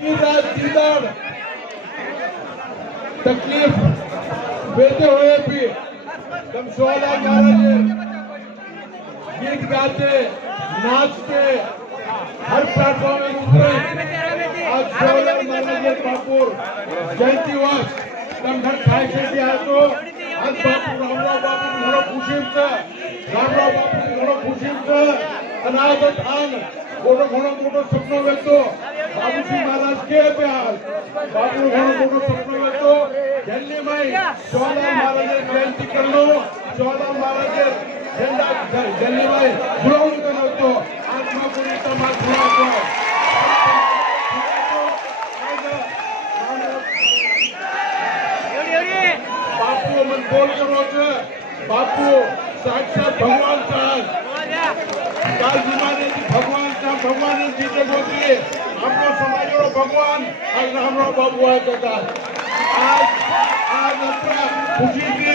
दीदार तकलीफ देते हुए भी हम 16 महाराज गीत गाते नाचते हर प्लेटफॉर्म में उतरे। आज 16 महाराज बापूर जयंती वर्ष हम घर खाए से आतो आज बापू रामराव बापू घणो खुशीचं रामराव बापू घणो खुशीचं अनागत आन घणो मोठो सपनो वेतो बाबूजी महाराज के प्यार बापू घणो मोठो सपनो वेतो दिल्ली में 16 महाराज जयंती करलो 16 महाराज झंडा दिल्ली में बुलावून करतो आज बापूचा मान बुलावतो। बापू मन बोल करो छे बापू साक्षात भगवान साहब काल जमाने भगवान जीते गोती आपको समाजो भगवान आज रामराव बापू आया आज आज अपना खुशी की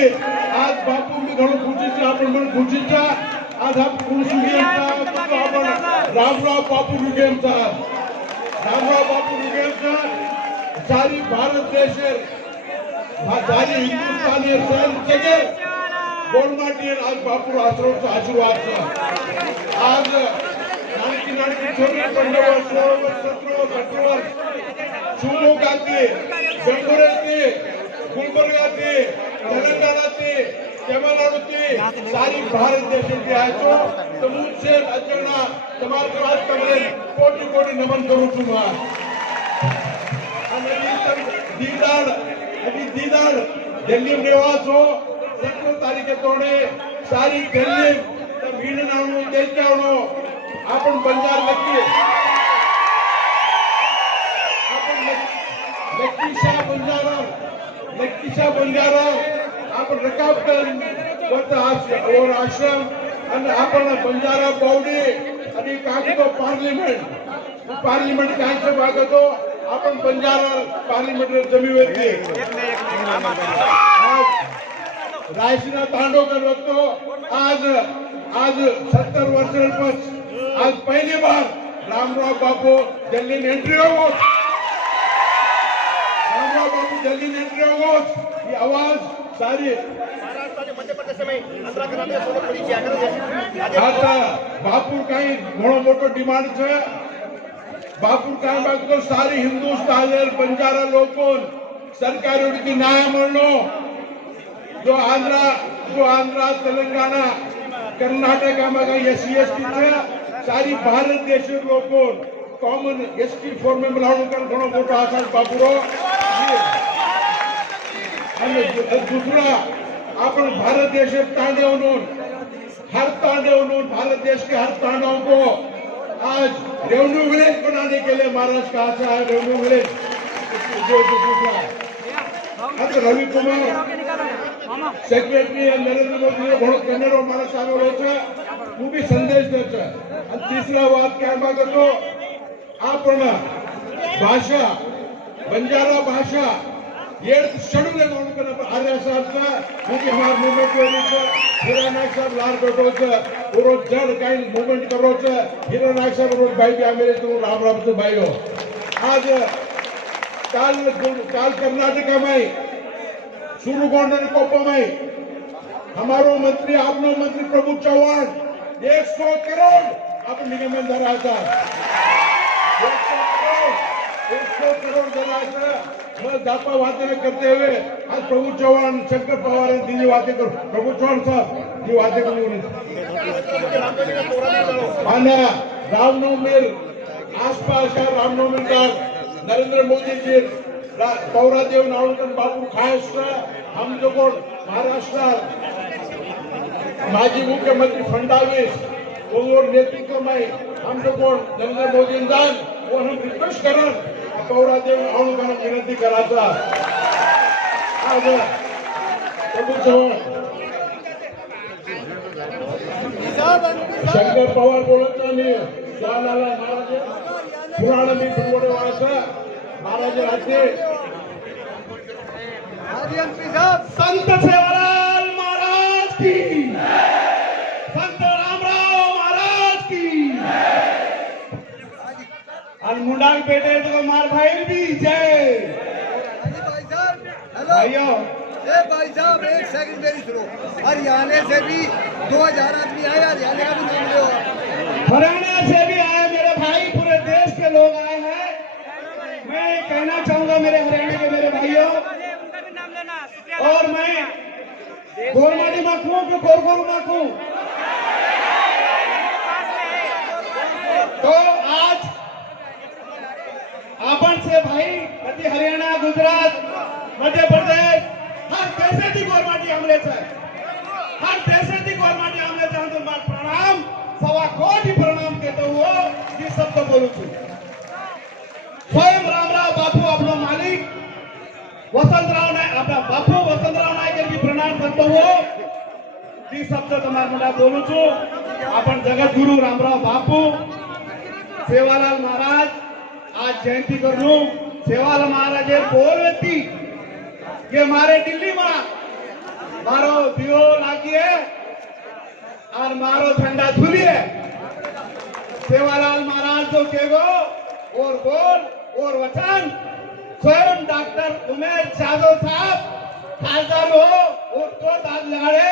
आज बापू मी घणो खुशीची आपण पण खुशीचा आज हम खुशी घेता तो आपण रामराव बापू रुगेंचा रामराव बापू रुगेंचा सारी भारत देशेर सारी हिंदुस्तानी सैन के गोलमाटी आज बापू आशीर्वाद आज नानकी छोटी 15 वर्ष 16 वर्ष 17 वर्ष 18 वर्ष शिवमोगाती बेंगुरेती गुलबर्गाती तेलंगानाती तमिलनाडुती सारी भारत देशाची आयो तो मुझसे अजना तुम्हारे राज कमरे कोटि कोटि नमन करू तुम्हारा दीदार दिल्ली में निवास हो 17 तारीखे तोड़े सारी दिल्ली भीड़ नाणु देखावणो आपण बंजार नक्की आपण नक्कीशा बंजारा आपण रकाब और आश्रम आणि आपण बंजारा बावडी आणि कागदो पार्लिमेंट कांचे भागतो आपण बंजारा पार्लिमेंट जमीवरती रायसीना तांडव करतो आज 70 वर्षांपासून आज पहली बार रामराव बापू दिल्ली एंट्री हो रामराव बापू दिल्ली एंट्री हो ये आवाज सारी आता बापू काही घणो मोटो डिमांड छे बापू काय मागतो सारी हिंदुस्तान बंजारा लोकोन सरकारी न्याय मिळणो जो आंध्रा तेलंगाना कर्नाटका में एससी एसटी सारी भारत देश लोकोन कॉमन एसटी फॉर्म में मिलावण कर घणो मोटो आसार बापूरो आणि दुसरा आपण भारत देश हर तांडव भारत देश के हर तांडव को आज रेवेन्यू विलेज बनाने के लिए महाराष्ट्र का आशा है रेवेन्यू विलेज दूसरा रवि कुमार सेक्रेटरी नरेंद्र मोदी ने घणो कन्नड़ माणस आवेलो छे वो भी संदेश दे छे आणि तिसरा बात क्या मागतो आपण भाषा बंजारा भाषा ये शेड्यूल मानू कर आर्य साहब का वो भी हमारा मूवमेंट हो हीरा नायक साहब लाल बैठो छे पूरो जड़ काई मूवमेंट करो छे हीरा नायक साहब रोज भाई भी आमेले तो राम तो भाईओ आज काल कर्नाटका में सुरुगोंडन कोप्पा में हमारो मंत्री आपनो मंत्री प्रभु चौहान 100 करोड़ आप निगम में धरा था 100 करोड़ धरा था मैं दापा बातें करते हुए आज प्रभु चौहान शंकर पवार दीदी बातें करो प्रभु चौहान साहब ये बातें करो रामनवमी आसपास का रामनवमी का नरेंद्र मोदी जी पौरादेव नावलकर बापू खास हम जो महाराष्ट्र माजी मुख्यमंत्री फडणवीस वो नेतृत्व में हम जो नरेंद्र मोदी दान वो हम रिक्वेस्ट कर पौरादेव नावलकर विनंती कराचा आज प्रभु चव्हाण शंकर पवार बोलत मी जवाहरलाल महाराज पुराण मी पुरवडे वाळाचा महाराज राज्य संत सेवालाल महाराज की संत रामराव महाराज की आणि मुंडा लाल बेटे तो मार भाई भी जय। भाइयों भाई साहब एक सेकंड मेरी सुनो, हरियाणा से भी 2000 आदमी आए, हरियाणा का भी नाम लो। हरियाणा से भी आए मेरे भाई, पूरे देश के लोग आए हैं। मैं कहना चाहूंगा मेरे हरियाणा के मेरे भाइयों, और मैं गोरमाटी माखू कि गोरगोर माखू, तो आज आपण से भाई कति हरियाणा, गुजरात, मध्य प्रदेश हर देशाची गोरमाटी आमलेचं आहे, हर देशाची गोरमाटी आमलेचं आहे. तुम्हाला प्रणाम, 1.25 प्रणाम देतो हो की शब्द बोलू છું. स्वयं रामराव बापू आपलो मालिक वसंतराव नाईक, आपला बापू वसंतराव नाईक प्रणाम करतो हो ती शब्द तुम्हाला मला बोलू છું. आपण जगद्गुरु रामराव बापू सेवालाल महाराज आज जयंती करू. सेवालाल महाराज बोल હતી કે મારે દિલ્હીમાં મારો દીવો લાગીએ और मारो झंडा झूलिए. सेवालाल महाराज जो केगो और बोल और वचन स्वयं डॉक्टर उमेश यादव साहब खासदार हो और तो दाद लगाड़े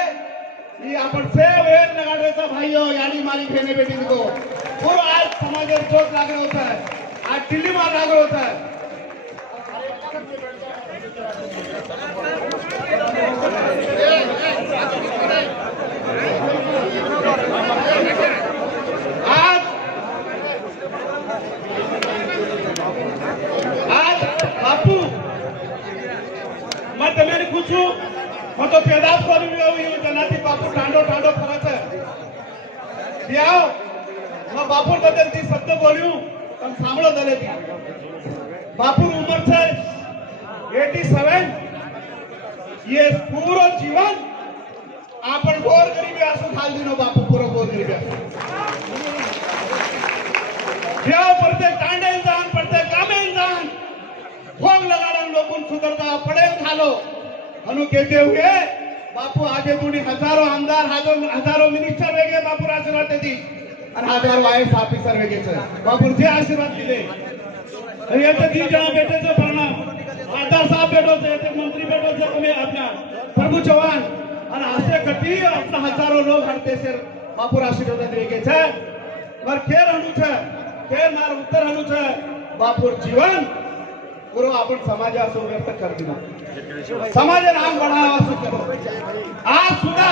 ये आपण से वेळ लगाड़ेचा भाइयों यानी मारी घेणे बेटी को पूरा आज समाज चोट लाग रहा होता है, आज दिल्ली में लाग रहा होता है. आज बापू मैं तमें पूछू, मैं तो पैदाश करू जनाती बापू टांडो टांडो फरक है दियाओ. मैं बापू बदल ती शब्द बोलू तम सांभळो दले ती. बापू उम्र है 87. ये पूरा जीवन आपण गोर गरीबी असू खाल दिनो बापू पूरा गोर गरीबी देव प्रत्येक टांडेल जान प्रत्येक कामेल जान भोग लगाड़न लोगों सुधरता पड़ेल खालो अनु कहते हुए बापू आगे तुड़ी हजारों आमदार हजारों मिनिस्टर वेगे बापू आशीर्वाद देती और हजारों आईएएस ऑफिसर वेगे बापू जे आशीर्वाद दिले ये तो दी जहां बेटे से प्रणाम आधार साहब बेटो से मंत्री बेटो से तुम्हें अपना प्रभु चौहान और आसे कटी अपना हजारों लोग हरते से बापू आशीर्वाद देगे छे और खेर हनु छे खेर मार उत्तर हनु छे बापू जीवन पूरो आपण समाजासो व्यक्त कर दिनो समाज नाम बढ़ावा सुतो. आज सुधा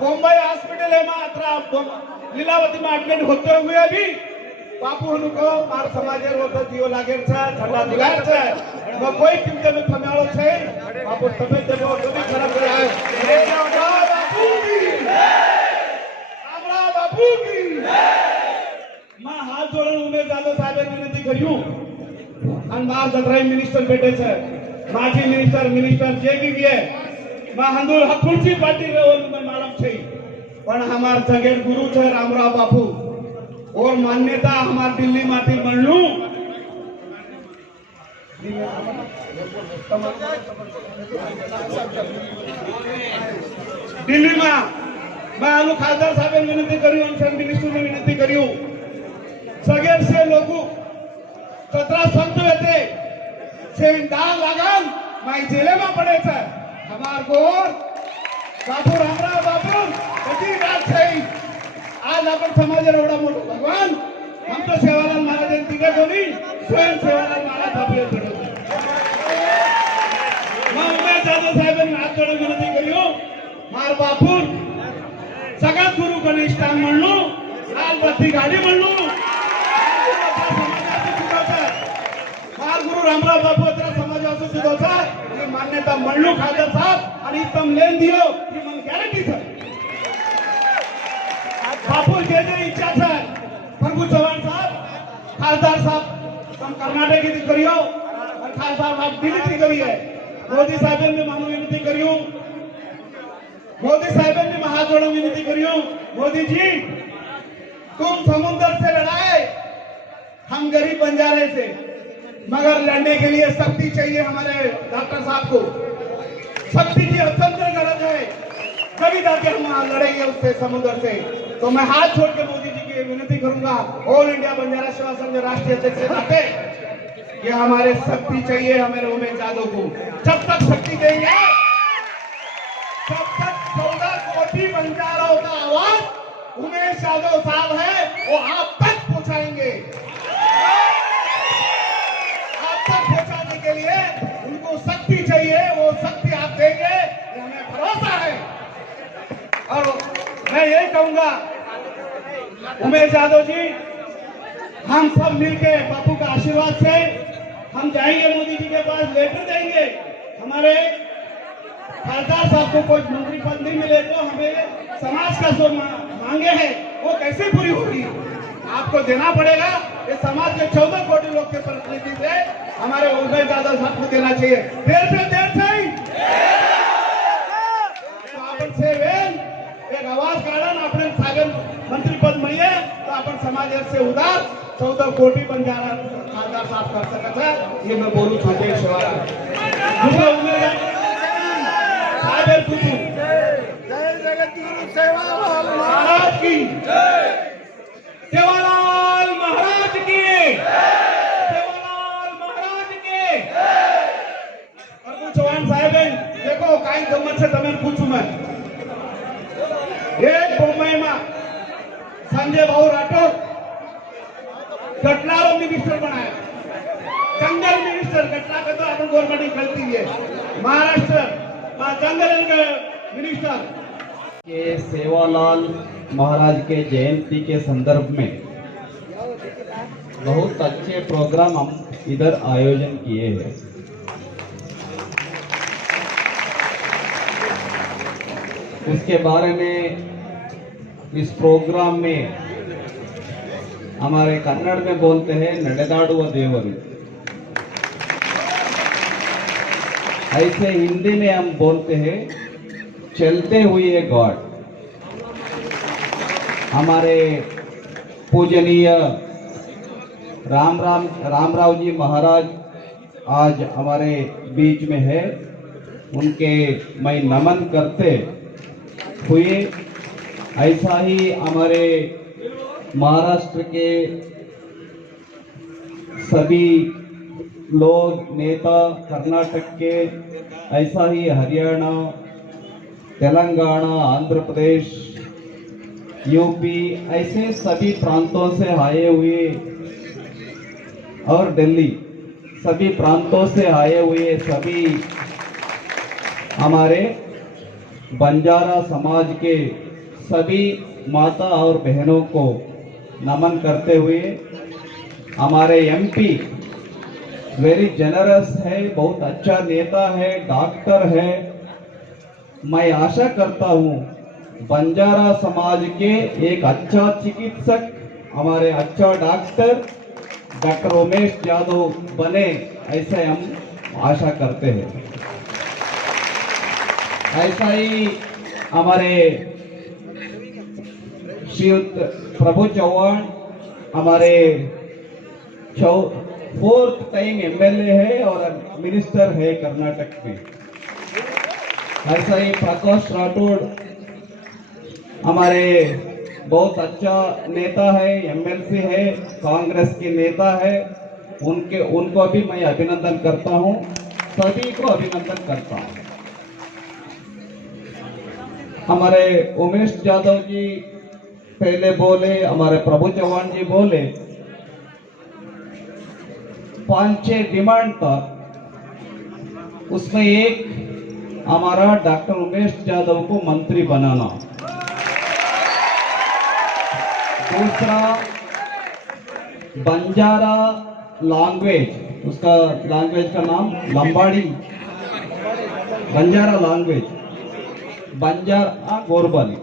मुंबई हॉस्पिटल में मात्र लीलावती में एडमिट होते हुए भी बापू हनु को मार समाज रो दियो लागे छे झंडा दिलार छे न कोई किमते में थम्याळो छे बापू तबे देखो कभी खराब कराय बापू की आमरा बापू की मैं हाथ जोड़न उमेश यादव साहेब विनंती करियो आणि मार जत्राई मिनिस्टर बेटे छे माजी मिनिस्टर जे भी है मैं हंदुर हकुलची पार्टी लेवल में मालूम छे पण हमार जगत गुरु छे रामराव बापू और मान्यता हमार दिल्ली माथी मळलू दिल्ली में मैं अनु खासदार साहेब विनंती करियो और मिनिस्टर ने विनंती करियो सगळे से लोगों 17 संत होते से दाग लागन माई जेले में पड़े छे हमार गोर बापू रामराव बापू कती बात छे. आज आपण समाज एवढा मोठो भगवान हम तो सेवालाल महाराज तिघे कोणी स्वयं सेवालाल महाराज आपले पडो. मैं उमेश यादव साहेबांनी हात जोडून विनंती करियो मार बापू सगळ्यात गुरु कनिष्ठान म्हणलो लाल बत्ती गाडी म्हणलो मार गुरु रामराव बापू अत्र समाजासो सुधोचा ही मान्यता म्हणलो खासदार साहब आणि तम लेन दियो ही मन गॅरंटी छे. बापू जे इच्छा है प्रभु चौहान साहब खासदार साहब तुम कर्नाटक की करियो और खासदार साहब दिल्ली की करिए. मोदी साहब ने मानो विनती करियो मोदी साहब ने हाथ जोड़ विनती करियो मोदी जी तुम समुद्र से लड़ाए हम गरीब बंजारे से मगर लड़ने के लिए शक्ति चाहिए. हमारे डॉक्टर साहब को शक्ति की अत्यंत गरज है. कभी जाके हम लड़ेंगे उससे समुद्र से. तो मैं हाथ छोड़ के मोदी जी की विनती करूंगा ऑल इंडिया बंजारा सेवा संघ राष्ट्रीय अध्यक्ष के नाते कि हमारे शक्ति चाहिए हमारे उमेश यादव को। जब तक शक्ति देंगे तब तक 14 कोटि बंजारों का आवाज उमेश यादव साहब है वो आप तक पहुंचाएंगे। आप तक पहुंचाने के लिए उनको शक्ति चाहिए, वो शक्ति आप देंगे, ये हमें भरोसा है। और मैं यही कहूंगा उमेश यादव जी, हम सब मिलके बापू का आशीर्वाद से हम जाएंगे मोदी जी के पास, लेटर देंगे। हमारे खासदार साहब को कोई मंत्री पद नहीं मिले तो हमें समाज का जो मांगे हैं वो कैसे पूरी होगी, आपको देना पड़ेगा। ये समाज के 14 कोटि लोग के प्रतिनिधि से हमारे उमेश यादव साहब को देना चाहिए। देर से तो आपण से एक आवाज काढून आपण सागर मंत्री पद मिळे तो आपण समाजाचे उदार 14 कोटी बंजारा खासदार साफ कर सकता है। ये मैं बोलू छोटे शिवाला दूसरा उमेश सागर पूछू जय जगत गुरु सेवालाल महाराज की सेवालाल महाराज की सेवालाल महाराज की। प्रभु चौहान साहेब देखो काही गमत से तमें पूछू मैं एक मुंबई में संजय भाऊ राठौर कटला मिनिस्टर बनाया, जंगल मिनिस्टर कटला का तो अपन गवर्नमेंट गलती है। महाराष्ट्र जंगल मिनिस्टर के सेवालाल महाराज के जयंती के संदर्भ में बहुत अच्छे प्रोग्राम हम इधर आयोजन किए हैं। उसके बारे में इस प्रोग्राम में हमारे कन्नड़ में बोलते हैं नडेदाडुव देवरू, ऐसे हिंदी में हम बोलते हैं चलते हुए गॉड। हमारे पूजनीय रामराव जी महाराज आज हमारे बीच में है, उनके मैं नमन करते हुए ऐसा ही हमारे महाराष्ट्र के सभी लोग नेता, कर्नाटक के ऐसा ही हरियाणा, तेलंगाना, आंध्र प्रदेश, यूपी ऐसे सभी प्रांतों से आए हुए और दिल्ली सभी प्रांतों से आए हुए सभी हमारे बंजारा समाज के सभी माता और बहनों को नमन करते हुए, हमारे एमपी वेरी जनरस है, बहुत अच्छा नेता है, डॉक्टर है। मैं आशा करता हूँ बंजारा समाज के एक अच्छा चिकित्सक, हमारे अच्छा डॉक्टर उमेश यादव बने, ऐसे हम आशा करते हैं। ऐसा ही हमारे श्रीयुत प्रभु चौहान हमारे 4th टाइम एमएलए है और मिनिस्टर है कर्नाटक में। ऐसा ही प्रकाश राठौड़ हमारे बहुत अच्छा नेता है, एमएलसी है, कांग्रेस के नेता है। उनको भी मैं अभिनंदन करता हूं, सभी को अभिनंदन करता हूं। हमारे उमेश यादव जी पहले बोले, हमारे प्रभु चौहान जी बोले, 5-6 डिमांड था, उसमें एक हमारा डॉक्टर उमेश यादव को मंत्री बनाना, दूसरा बंजारा लैंग्वेज, उसका लैंग्वेज का नाम लंबाड़ी बंजारा लैंग्वेज, बंजारा गोरबोली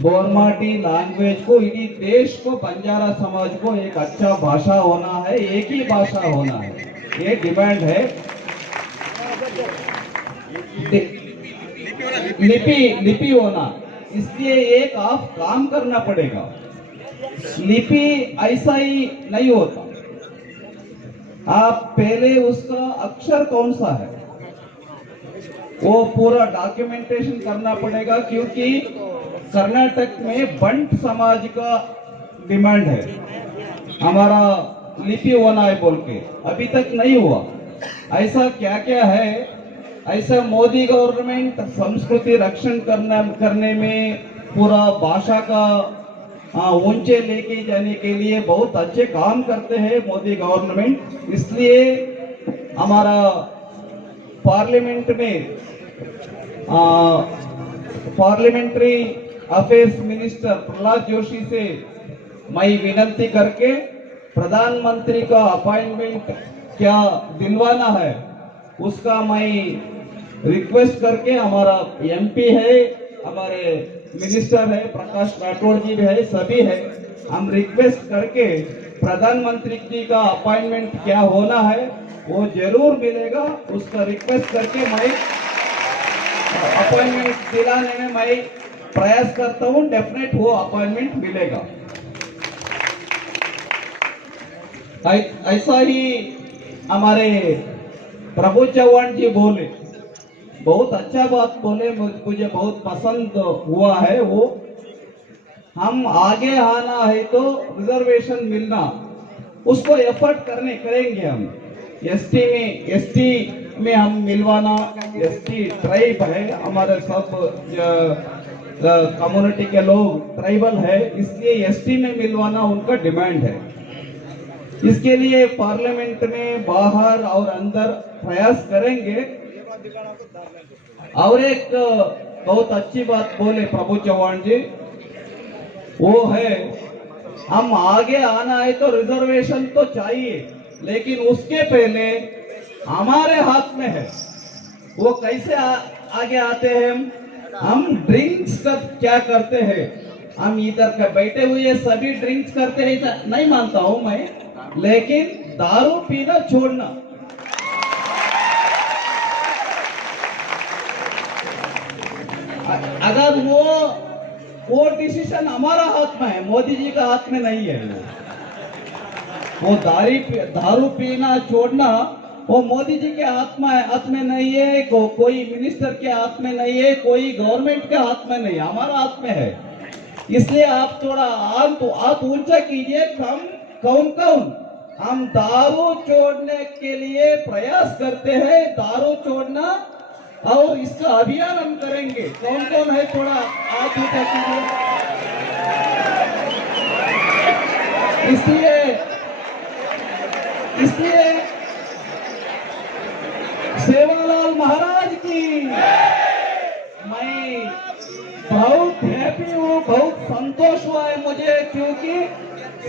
बोरमाटी लैंग्वेज को, इन्हीं देश को, बंजारा समाज को एक अच्छा भाषा होना है, एक ही भाषा होना है, ये डिमांड है। लिपि होना, इसलिए एक आप काम करना पड़ेगा। लिपि ऐसा ही नहीं होता, आप पहले उसका अक्षर कौन सा है वो पूरा डॉक्यूमेंटेशन करना पड़ेगा, क्योंकि कर्नाटक में बंट समाज का डिमांड है हमारा लिपि होना है बोल के, अभी तक नहीं हुआ। ऐसा क्या क्या है, ऐसा मोदी गवर्नमेंट संस्कृति रक्षण करने में पूरा भाषा का ऊंचे लेके जाने के लिए बहुत अच्छे काम करते हैं मोदी गवर्नमेंट। इसलिए हमारा पार्लियामेंट में parliamentary affairs minister Prahlad Joshi से मैं विनती करके प्रधानमंत्री का अपॉइंटमेंट क्या दिलवाना है उसका मैं रिक्वेस्ट करके, हमारा एमपी है, हमारे मिनिस्टर है, प्रकाश राठौड़ जी भी है, सभी है, हम रिक्वेस्ट करके प्रधानमंत्री जी का अपॉइंटमेंट क्या होना है वो जरूर मिलेगा। उसका रिक्वेस्ट करके मैं अपॉइंटमेंट दिलाने में मैं प्रयास करता हूं, डेफिनेट वो अपॉइंटमेंट मिलेगा। ऐसा ही हमारे प्रभु चौहान जी बोले, बहुत अच्छा बात बोले, मुझे बहुत पसंद हुआ है वो, हम आगे आना है तो रिजर्वेशन मिलना उसको एफर्ट करेंगे हम। एसटी में हम मिलवाना, एसटी ट्राइब है हमारे सब कम्युनिटी के लोग ट्राइबल है, इसलिए एसटी में मिलवाना उनका डिमांड है। इसके लिए पार्लियामेंट में बाहर और अंदर प्रयास करेंगे। और एक बहुत अच्छी बात बोले प्रभु चौहान जी, वो है हम आगे आना है तो रिजर्वेशन तो चाहिए, लेकिन उसके पहले हमारे हाथ में है वो कैसे आगे आते हैं। हम ड्रिंक्स क्या करते हैं, हम इधर का बैठे हुए सभी ड्रिंक्स करते हैं, नहीं मानता हूं मैं, लेकिन दारू पीना छोड़ना, अगर वो डिसीजन हमारा हाथ में है, मोदी जी का हाथ में नहीं है। वो दारू पीना छोड़ना वो मोदी जी के हाथ में नहीं है, कोई मिनिस्टर के हाथ में नहीं है, कोई गवर्नमेंट के हाथ में नहीं, हमारा हाथ में है। इसलिए आप थोड़ा आप ऊंचा कीजिए, कौन हम दारू छोड़ने के लिए प्रयास करते हैं, दारू छोड़ना, और इसका अभियान हम करेंगे। कौन है थोड़ा हाथ ऊंचा कीजिए। इसलिए सेवालाल महाराज की मैं बहुत हैप्पी हूँ, बहुत संतोष हुआ है मुझे, क्योंकि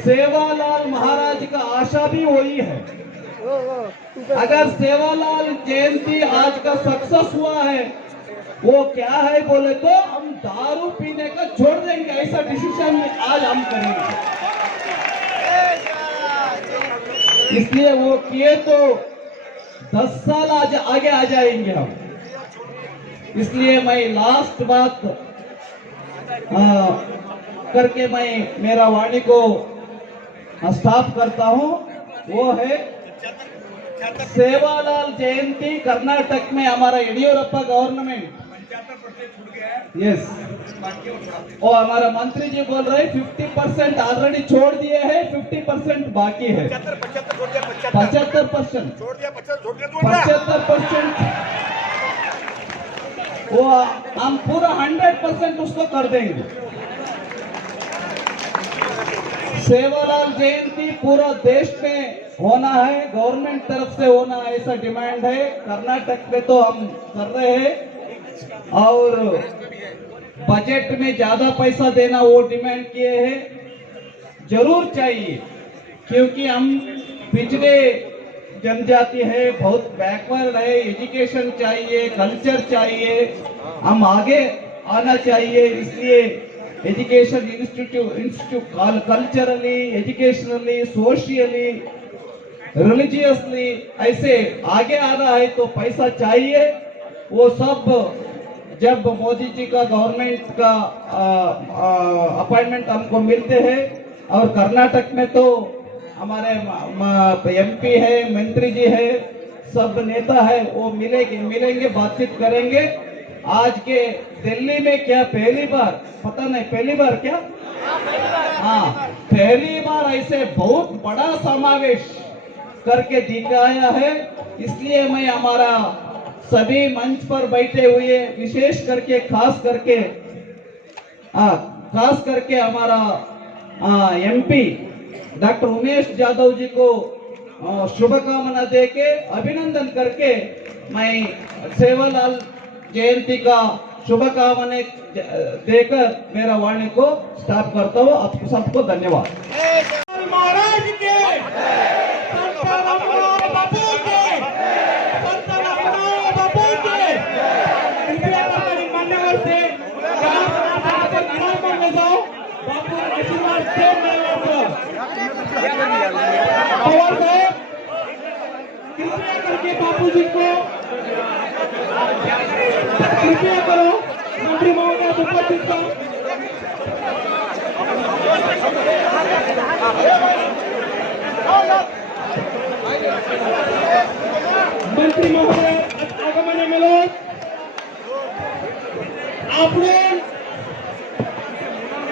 सेवालाल महाराज का आशा भी वही है। अगर सेवालाल जयंती आज का सक्सेस हुआ है, वो क्या है बोले तो हम दारू पीने का छोड़ देंगे, ऐसा डिसीजन आज हम करेंगे। इसलिए वो किए तो 10 साल आगे आ जाएंगे हम। इसलिए मैं लास्ट बात करके मैं मेरा वाणी को स्टॉप करता हूं, वो है सेवालाल जयंती कर्नाटक में हमारा येडियुरप्पा गवर्नमेंट, यस, और हमारा मंत्री जी बोल रहे 50% ऑलरेडी छोड़ दिए हैं, 50% बाकी है, 75% वो हम पूरा 100% उसको कर देंगे। सेवालाल जयंती पूरा देश में होना है, गवर्नमेंट तरफ से होना है, ऐसा डिमांड है। कर्नाटक में तो हम कर रहे हैं, और बजट में ज्यादा पैसा देना वो डिमांड किए हैं, जरूर चाहिए, क्योंकि हम पिछड़े जनजाति है, बहुत बैकवर्ड है, एजुकेशन चाहिए, कल्चर चाहिए, हम आगे आना चाहिए। इसलिए education institute culturally, educationally, socially, religiously ऐसे आगे आना है तो पैसा चाहिए। वो सब जब मोदी जी का गवर्नमेंट का अपॉइंटमेंट हमको मिलते हैं, और कर्नाटक में तो हमारे एमपी है, मंत्री जी है, सब नेता है, वो मिलेंगे, बातचीत करेंगे। आज के दिल्ली में क्या पहली बार, पता नहीं पहली बार क्या, हाँ पहली बार ऐसे बहुत बड़ा समावेश करके दिखाया है। इसलिए मैं हमारा सभी मंच पर बैठे हुए विशेष करके खास करके हमारा एमपी डॉक्टर उमेश यादव जी को शुभकामना देके अभिनंदन करके मैं सेवालाल जयंती का शुभकामना देकर मेरा वाणी को स्टॉप करता हूँ। आप सबको धन्यवाद। महाराज के संत रामराव बापू के संत रामराव बापू के कृपया करके मान्यवर से में जाओ, बापू का आशीर्वाद से पवार साहब कृपया करके बापू जी को कृपया करो मंत्री महोदय उपस्थित का मंत्री महोदय आगमन मिळून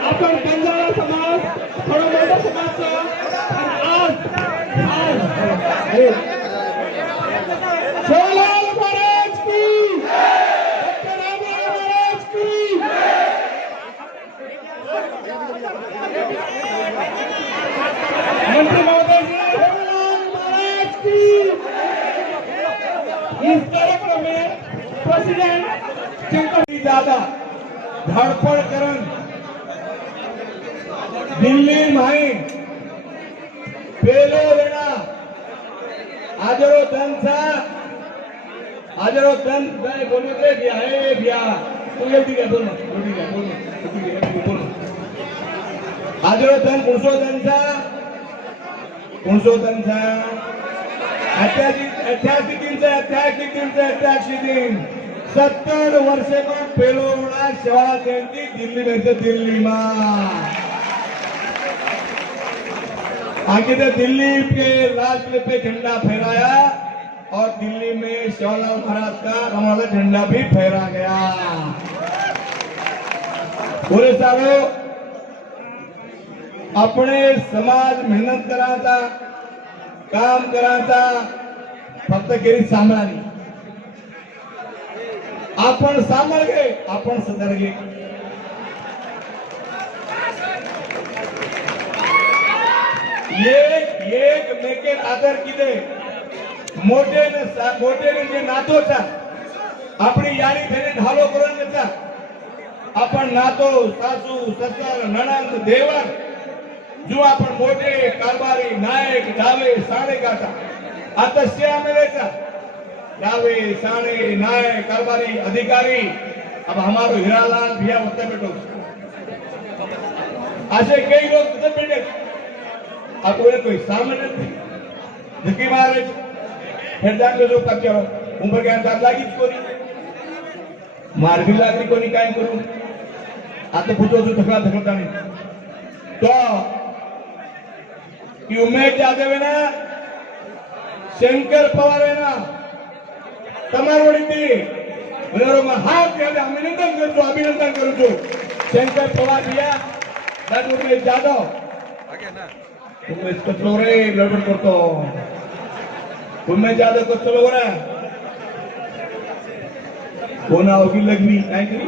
आपण बंजारा समाज थोडा मोठा समाज शिवलाल महाराज की, डॉक्टर रामराव महाराज की, मंत्री महोदय जी शिवलाल महाराज की। इस कार्यक्रम में प्रेसिडेंट शंकर दादा धडपड करण दिल्ली माई पेलो वेळा आजरो धन काय बोलू रे बिया हे बिया तू येती का बोल बोल आजरो धन कुणसो धनचा ऐतिहासिक दिन 70 वर्षे में पेलो वेळा शिवाला जयंती दिल्ली में दिल्ली में आगे तो दिल्ली के लाल किले पे झंडा फहराया और दिल्ली में शिवलाल महाराज का रमाला झंडा भी फहरा गया। पूरे सालों अपने समाज मेहनत कराता, काम कराता, फक्त गिरी सांभाळली। आपण सांभाळ गे, आपण सदर गे। एक मेके आदर किदे मोठे जे नातोचा आपली यारी त्याने ढालो करून घेतला। आपण नातो सासू ससर नणंद देवर जो आपण मोठे कारभारी नायक डावे साणे गाता आता श्या मिलेचा डावे साणे नायक कारभारी अधिकारी अब हमारो हीरालाल भैया होता बेटो ऐसे कई लोग किधर बैठे आपको कोई सामने धक्की मारे फिर जाके जो कब करो उम्र के अंदाज लागी कोनी मार भी लागली कोनी काय करू आता पूछो जो धकला नहीं तो कि उमेश यादव है ना शंकर पवार है ना तमारोड़ी थी बरोबर में हाथ के अभिनंदन करू जो शंकर पवार भैया डॉक्टर उमेश यादव उमेश कचलो रे गड़बड़ करतो उमेश यादव कचलो रे कोना होगी लगवी काय करी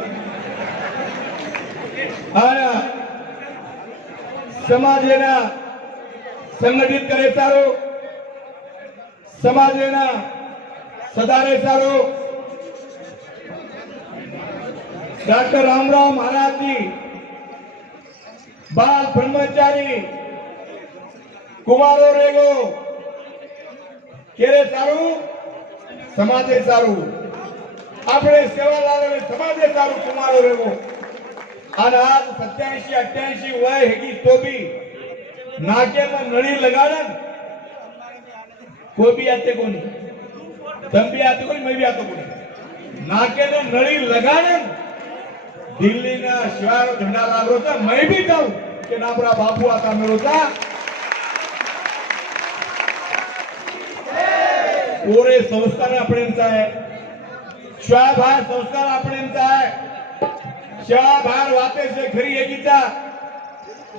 आया समाजेना संघटित करे सारो समाजेना सदारे सारो डॉक्टर रामराव महाराज जी बाल ब्रह्मचारी कुमारो रेगो केरे सारू समाजे सारू આપણે સેવાલાલ સમાજે સારું કુમારો રેવો અને આજ 87 88 વય હેગી તો બી નાકે માં નળી લગાડન કોઈ બી આતે કોની તમ બી આતે કોઈ मैं भी आतो कोनी नाके ने नળી લગાડન दिल्ली ना शिवारो झंडा लागरो था मैं भी जाऊं कि नापरा बापू आता मेरो था कोरे संस्कार आपणेंचा आहे, शाळाभार संस्कार आपणेंचा आहे, शाळाभार वातेशे खरी एकीचा,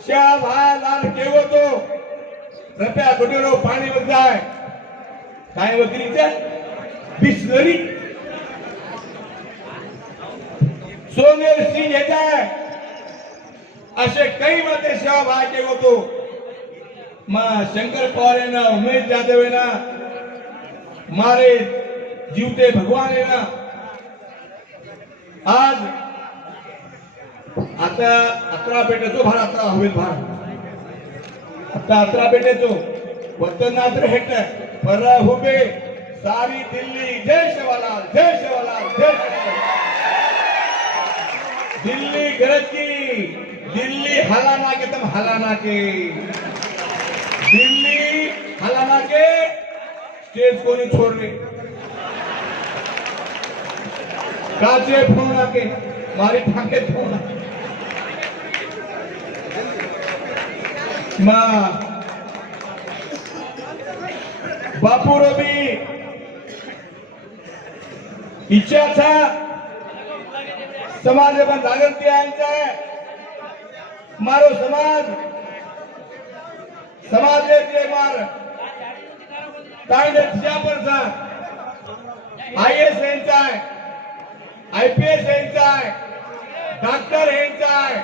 शाळाभार लाल केवतो रप्या गुडेरो पाणी वजाय काय वकरीचा बिस्लरी सोनेर सिंह येताय असे काही मते शाळाभार केवतो शंकर पवार है ना, उमेश यादव है ना, मारे जीवते भगवान है ना। आज आता 11 पेटेचो भार आता हवेत भार आता 11 पेटेचो वतनात्र हेट पर हुबे सारी दिल्ली जय शिवलाल जय शिवलाल जय शिवलाल। दिल्ली गरज की दिल्ली हलाना के तुम हलाना के दिल्ली हलाना के स्टेज को नहीं छोड़ रहे काचे फोन आके मारी ठाके फोन बापू रो भी इच्छा था समाज में जागृति आयचा है मारो समाज जे मार कायदे पर था IAS यांचा आहे IPS यांचा आहे डॉक्टर यांचा आहे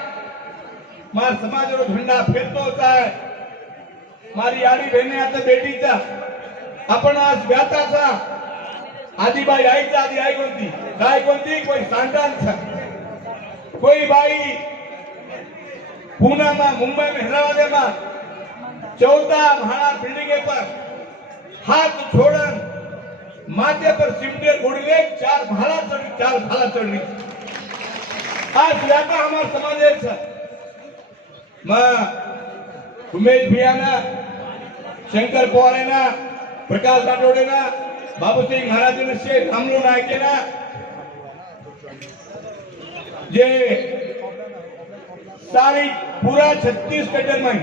मार समाजावर झेंडा फेरतोच आहे मारी आडी बहिणी आता बेटीचा आपण आज व्याताचा आदिबाई आईचा आधी आई कोणती काय कोणती कोई सांडांचा कोई बाई पूना में मुंबई में हैदराबाद में 14 महारा बिल्डिंग पर हाथ छोड़न माथे पर सिमटे गुड़ले 4 भाला चढ़ी आज व्यापा हमार समाज उमेश भैया ना शंकर पवार ना प्रकाश राठोडे ना बाबू सिंह महाराज ने शेख हमलो नायके ना जे सारी पूरा 36 स्टेट में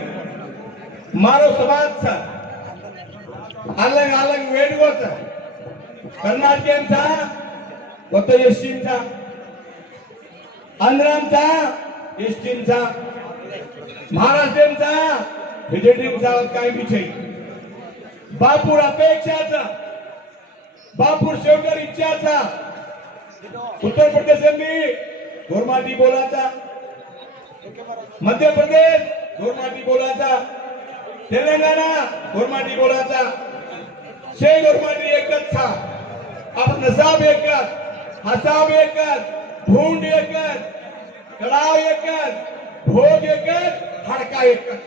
मारो समाज था अलग अलग वेडगो था कर्नाटक था एसटी था आंध्र था एसटी था महाराष्ट्र था बीजेपी था काही भी बापूर अपेक्षा था बापूर शेवटर इच्छा था उत्तर प्रदेश में गोरमाटी बोला था मध्य प्रदेश गोरमाटी बोला था तेलंगाना गोरमाटी बोला था छह गोरमाटी एकच था अब नसाब एकच हसाब एकच भूंड एकच कड़ाव एकच भोग एकच हड़का एकच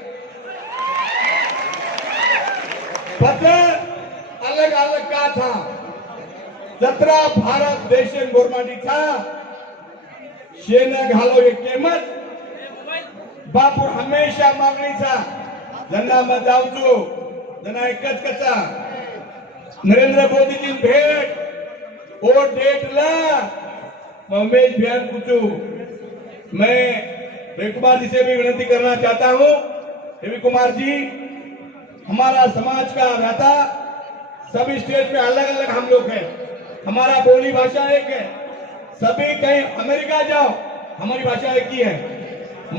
पत्र अलग अलग का था 17 भारत देश गोरमाटी था शेन घालो एक किंमत बापू हमेशा मागणी था जना मत जाऊचो जना एकच कचा नरेंद्र मोदी की भेंट वो डेट ला उमेश बयान पूछू मैं रवि कुमार जी से भी विनती करना चाहता हूँ रवि कुमार जी हमारा समाज का रहता सभी स्टेट में अलग अलग हम लोग हैं हमारा बोली भाषा एक है सभी कहीं अमेरिका जाओ हमारी भाषा एक ही है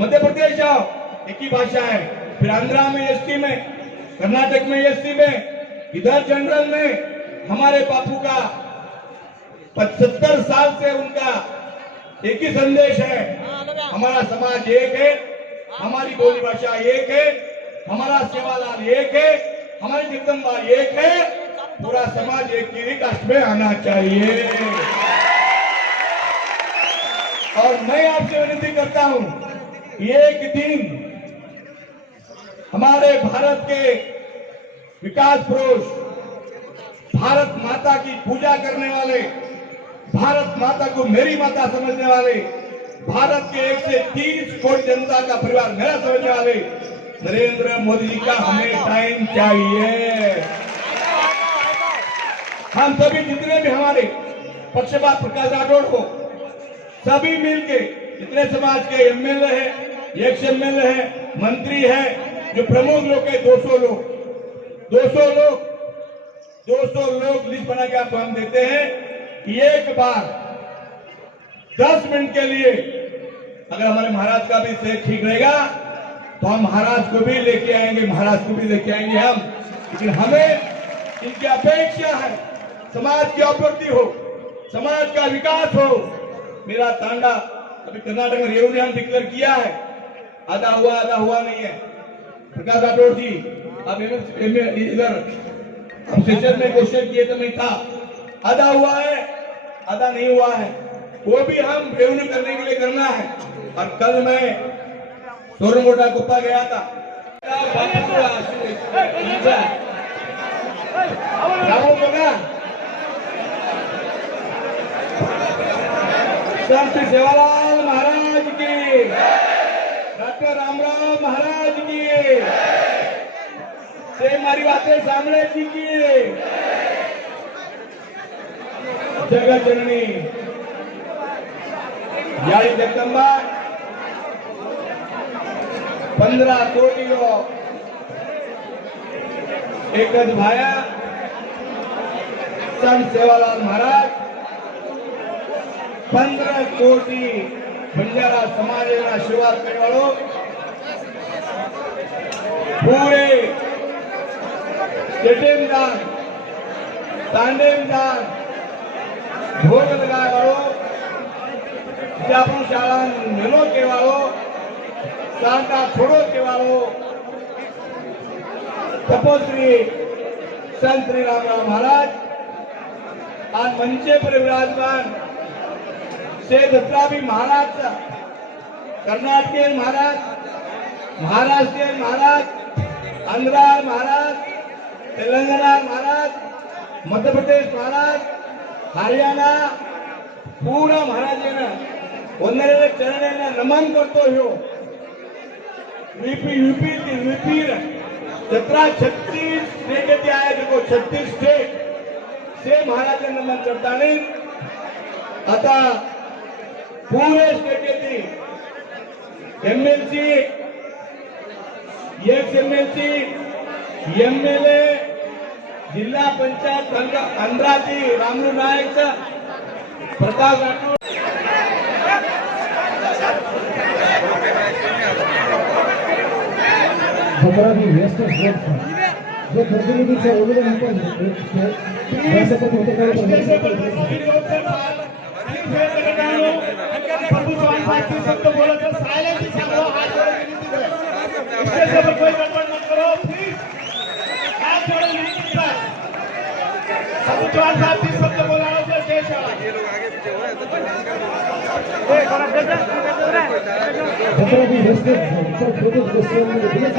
मध्य प्रदेश जाओ एक ही भाषा है फिर आंध्रा में एसटी में कर्नाटक में एसटी में इधर जनरल में हमारे बापू का 75 साल से उनका एक ही संदेश है हमारा समाज एक है हमारी बोली भाषा एक है हमारा सेवालाल एक है हमारी जगदम्बा एक है पूरा समाज एक ही कास्ट में आना चाहिए और मैं आपसे विनती करता हूं एक दिन हमारे भारत के विकास पुरुष भारत माता की पूजा करने वाले भारत माता को मेरी माता समझने वाले भारत के 130 करोड़ जनता का परिवार मेरा समझने वाले नरेंद्र मोदी जी का हमें टाइम चाहिए हम सभी जितने भी हमारे पक्षपात प्रकाश राठौड़ हो सभी मिलके जितने समाज के एमएलए है एक्स एमएलए है मंत्री है जो प्रमुख लोग है 200 लोग 200 लोग लिस्ट बना के आपको हम देते हैं। एक बार 10 मिनट के लिए अगर हमारे महाराज का भी सेहत ठीक रहेगा तो हम महाराज को भी लेके आएंगे, महाराज को भी लेके आएंगे हम। लेकिन हमें इनकी अपेक्षा है समाज की अभिवृद्धि हो, समाज का विकास हो। मेरा तांडा अभी कर्नाटक में रेवड़ी हम डिक्लेयर किया है, आधा हुआ नहीं है। प्रकाश राठौड़ जी अब इधर हम सेशन में क्वेश्चन किए तो नहीं था, आधा हुआ है आधा नहीं हुआ है, वो भी हम रेवन्यू करने के लिए करना है। और कल मैं सोरंगोटा गुप्ता गया था, संत सेवालाल महाराज की, डॉक्टर रामराव महाराज की, से मारी बातें सामने जी की, जगत जननी यानी जगदंबा 15 कोटी एक भाया संत सेवालाल महाराज 15 कोटी बंजारा समाज आशीर्वाद करने वालों पूरे जटेम दान तांडेम दान भोग लगाए वालों विद्यापन शाला मेलों के वालों शांता छोड़ो के वालों तपोश्री संत श्री रामराव महाराज आज मंचे पर विराजमान से दत्ताभी महाराज, कर्नाटके महाराज, महाराष्ट्र महाराज, आंध्र महाराज, तेलंगाना महाराज, मध्य प्रदेश महाराज, हरियाणा पूरा महाराजेना ಒಂದನೇ ಚರಣೆಯನ್ನ ನಮನ್ करतो हो। यूपी 36 स्टेट येथे आहे, देखो 36 स्टेट से महाराज नमन करताना आता पूरे स्टेट येथे एमएलसी एक्स एमएलसी एमएलए जिल्हा पंचायत अंध्राजी रामू नायक प्रकाश राठोड हमारा भी व्यस्त है जो प्रतिनिधि से उन्होंने हमको वैसे तो होते प्रभु चौहान साहब की सब तो बोलो तो साइलेंट चलो, हाथ जोड़ो विनती है, स्टेज पर कोई गड़बड़ मत करो प्लीज, हाथ जोड़ो विनती है। प्रभु चौहान साहब की सब तो बोला तो स्टेज पर ये लोग आगे पीछे हो रहे हमारा भी व्यस्त है सब प्रोजेक्ट को सेव में विनती है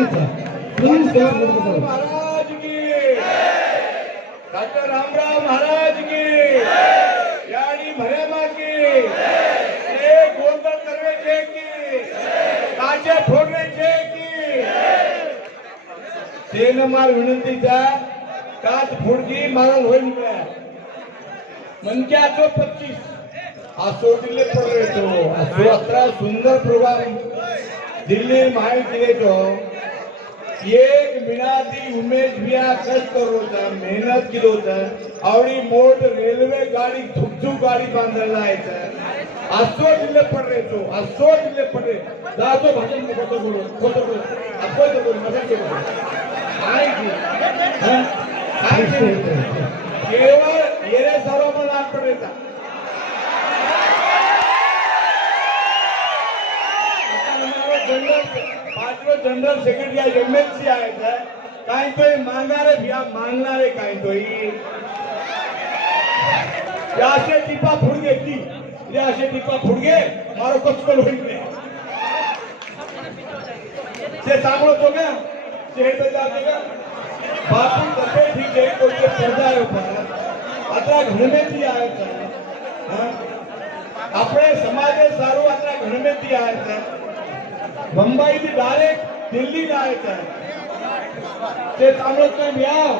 प्लीज महाराज की, डॉक्टर रामराव महाराज की, यानी भरेमा की, गोंधळ करण्याचे की, काचे फोडण्याचे की, सेनमार विनंतीचा काच फोडकी मारण होईल का मनक्याचो 25 असो दिले पडले तो असो अत्रा सुंदर प्रोग्राम दिल्ली माहिती तो एक मिनाती उमेश भी कष्ट करो था, मेहनत की होता आवड़ी मोट रेलवे गाड़ी झुकझुक गाड़ी बांधायला जायचं असो दिले पड रे तो असो दिले पड रे जातो भाषण को खोटं बोलो असो तो बोल मजा के बोल काय की केवळ येरे सर्व पण आत पडायचा जनरल सेक्रेटरी एमएलसी आए थे कहीं तो मांगारे भी आप मांगना रे कहीं तो यासे टिपा फुड़ गए की यासे टिपा फुड़ गए मारो कुछ को लोग ने से सांभळो तो क्या चेहरे पे जाएगा बापू तबे ठीक है कोई के पर्दा है ऊपर अतरा घर में भी आए थे अपने समाज सारू अतरा घर में भी आए थे बंबई भी डायरेक्ट दिल्ली में आए थे ते सांभळो तो मियाओ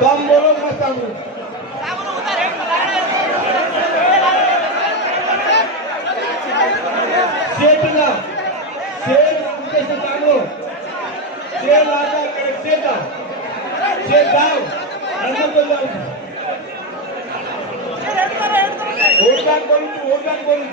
कम बोलो मत सांभळो शेटला शेट उनके से सांभळो शेट आजा शेटा जाओ ऐसा तो जाओ ओडगान बोलू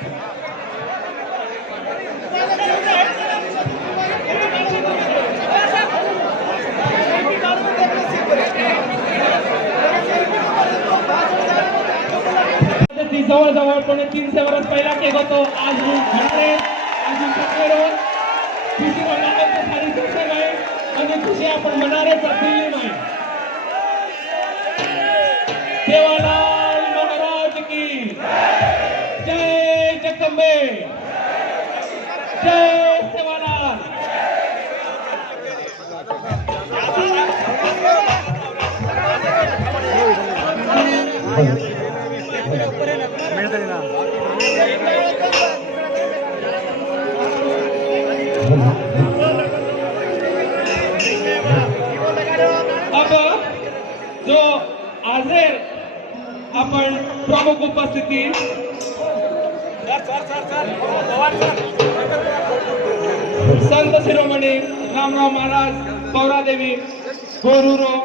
जवळजवळ 300 वर्ष पहिला केक होतो आज म्हणाले अजून रोज खुशी मनामध्ये सारी सिस्टम आहे आणि खुशी आपण मनारेच दिल्ली नाही सेवालाल महाराज की जय जगदंबे जय सेवालाल अब जो आजर आपण प्रमुख उपस्थिती संत शिरोमणी रामराव महाराज पौरादेवी गोरुरो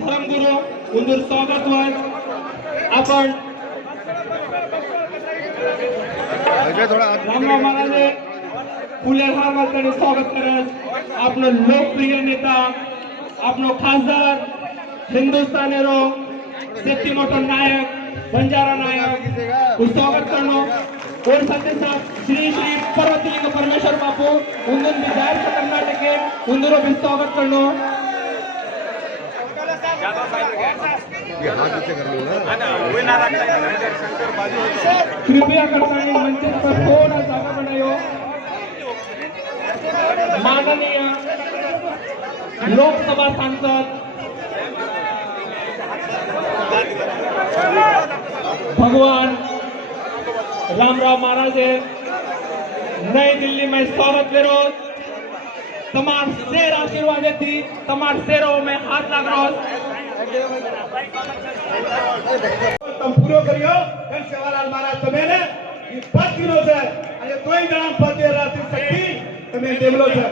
धर्मगुरु उंदूर स्वागत आपण रामराव महाराज फुलेर हार घालताना स्वागत करत आपलो लोकप्रिय नेता आपलो खासदार हिंदुस्तानेरो शेती मोठो नायक बंजारा नायक स्वागत करनो और साथ श्री श्री पर्वतलिंग परमेश्वर बापू उंदूर विधायक कर्नाटके उंदूर भी स्वागत करनो कृपया करताना मंच पर थोड़ा जागा बनायो माननीय लोकसभा सांसद भगवान रामराव महाराज नई दिल्ली में स्वागत विरोध तमाम शेर आशीर्वाद थी तमाम शेरों में हाथ लग रहा तुम पूरो करियो फिर सेवालाल महाराज तुम्हें ने ये 5 किलो से अरे कोई जण पद दे रहा थी सखी तुम्हें देवलो से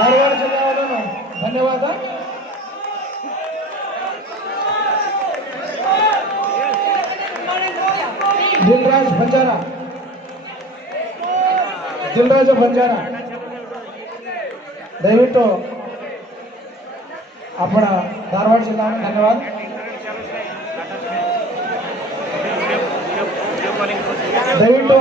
धारवाड़ जिल्ह्यावाल्यांनो धन्यवाद हा. दिलराज बंजारा ದಯವಿಟ್ಟು अपना धारवाड़ जिला में धन्यवाद. ದಯವಿಟ್ಟು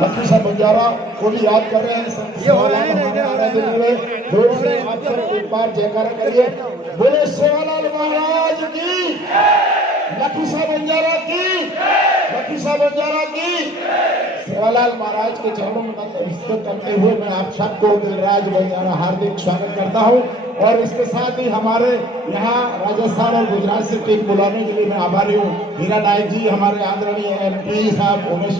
लखी साहब बंजारा को भी याद कर रहे हैं. संत सेवालाल हमारे आ रहे दिन में जोर से आप सब एक बार जयकारा करिए. बोले सेवालाल महाराज की, लखी साहब बंजारा की, लखी साहब बंजारा की. सेवालाल महाराज के चरणों में नतमस्तक करते हुए मैं आप सबको दिलराज बंजारा हार्दिक स्वागत करता हूं. और इसके साथ ही हमारे यहाँ राजस्थान और गुजरात से टीम बुलाने के लिए मैं आभारी हूँ. हीरा नायक जी, हमारे आदरणीय MP साहब उमेश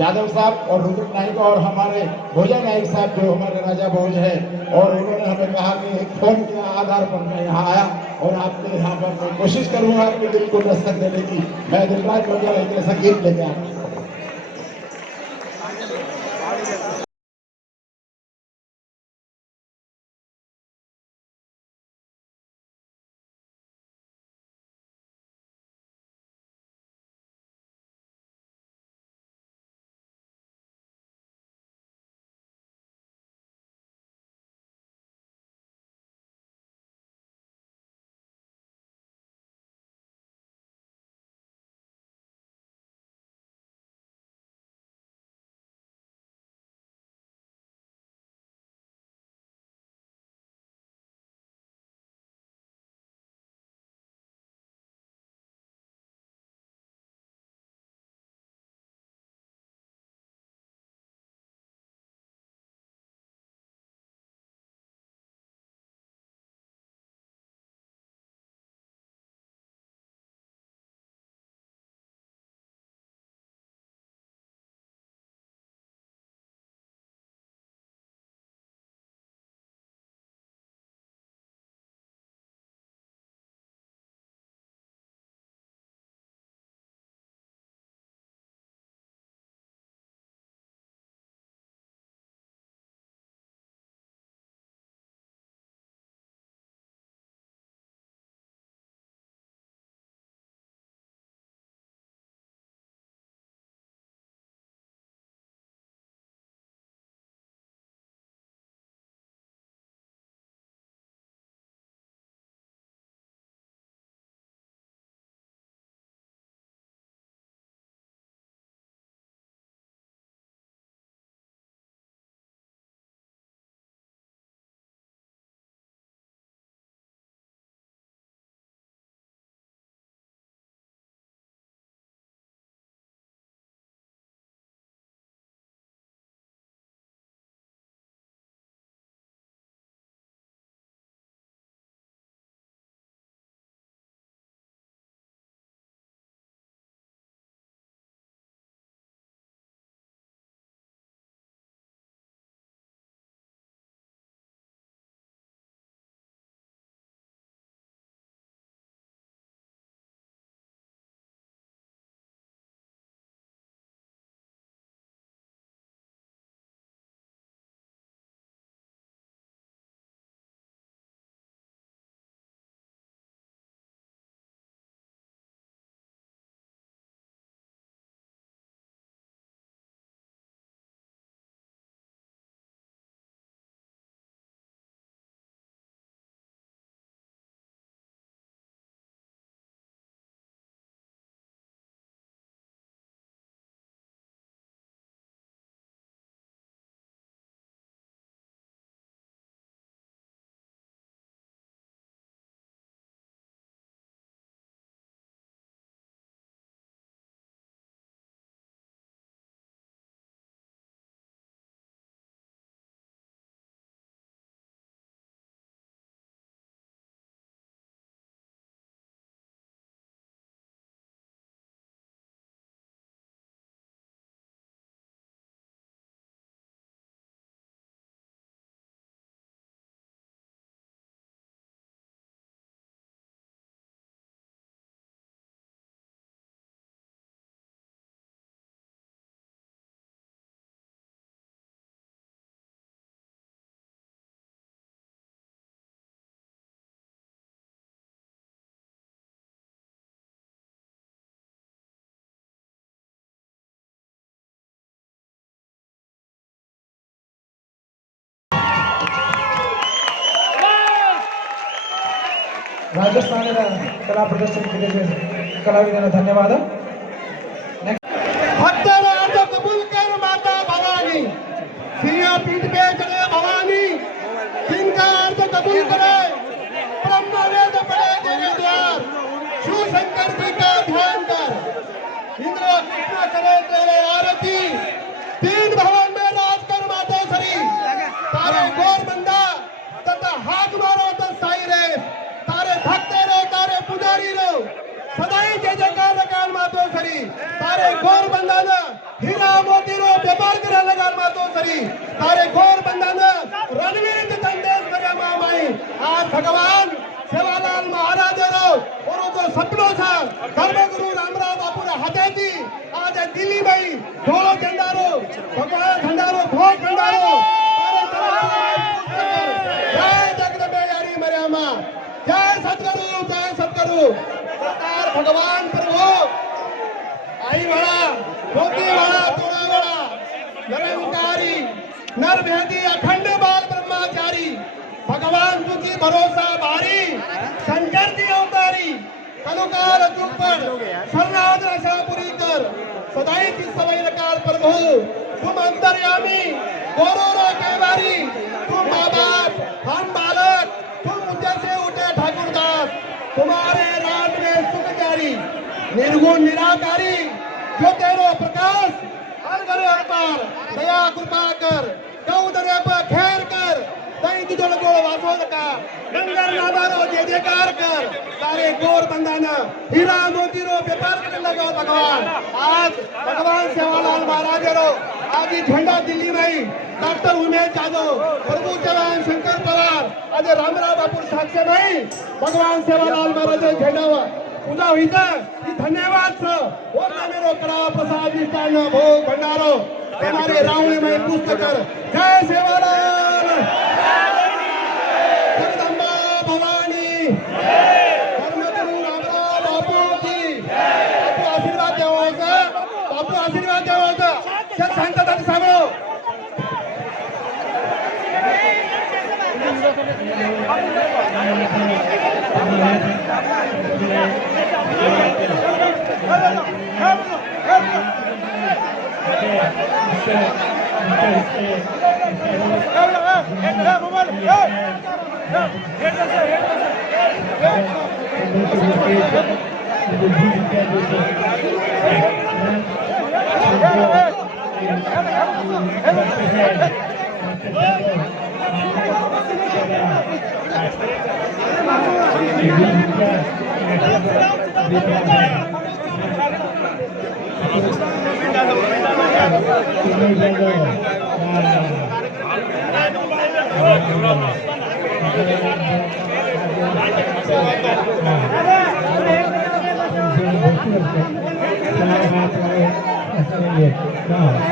यादव साहब और रुद्र नायक और हमारे भोजा नायक साहब जो हमारे राजा भोज है, और उन्होंने हमें कहा कि एक फोन के आधार पर मैं यहाँ आया और आपके यहाँ पर मैं कोशिश करूंगा आपके दिल को दस्तक देने की. मैं दिलराज बंजारा एक ऐसा गीत लेके आया. ರಾಜಸ್ಥಾನದ ಕಲಾ ಪ್ರದರ್ಶನ ಕಲಾವಿದರ ಧನ್ಯವಾದ. भक्तों अर्ज कबूल कर माता भवानी, सिया पीठ पे चढ़े भवानी, जिनका अर्ज कबूल करे ब्रह्म वेद पढ़े तेरे द्वार, शिव शंकर जी का ध्यान कर, इंद्र कृष्ण करे तेरे आरती, तीन भवन में राज कर माता श्री, तारे गौर बंदा तथा हाथ मारो तो साई रे, तारे भक्त रो तारे पुजारी रो, सदाई जय जयकार लगान मातो सरी, तारे घोर बंधन हीरा मोती रो व्यापार करे लगान मातो सरी, तारे घोर बंधन रणवीर संदेश करे मामाई, आज भगवान सेवालाल महाराज रो और जो सपनों था धर्मगुरु रामराव बापू रे हाथे थी, आज दिल्ली में ढोल झंडारो भगवान झंडारो भोग झंडारो, जय जगदम्बे यारी मरियम्मा, जय सतगुरु सरकार भगवान प्रभु आई वाला मोती वाला तोड़ा वाला निरंकारी नरभेदी अखंड बाल ब्रह्मचारी भगवान तुझी भरोसा भारी शंकर जी अवतारी कलुकाल तुम पर शरणागत आशा पूरी कर सदाई की सवै लकार प्रभु तुम अंतर्यामी गौरव के बारी तुम माँ बाप हम बालक तुम मुझे से उठे ठाकुरदास तुम्हारे राज में सुख जारी निर्गुण निराकारी जो तेरो प्रकाश हर घरे अवतार दया कृपा कर गौदरे पर खैर कर दई की जल गोड़ वासोद का गंगर नादारो जय जयकार कर तारे गोर बंदाना हीरा मोती रो व्यापार करने लगो भगवान आज भगवान सेवालाल महाराज रो आज ही झंडा दिल्ली में डॉक्टर उमेश यादव प्रभु जवान शंकर पवार आज रामराव बापू साक्ष्य नहीं भगवान सेवालाल महाराज झंडा पूजा हुई था धन्यवाद सर और मेरो कड़ा प्रसाद निष्ठान भोग भंडारो हमारे रावण में पुस्तक कर जय सेवालाल जगदम्बा भवानी धर्मगुरु रामराव बापू की बापू आशीर्वाद द्यावाचा शांतता सांगो No.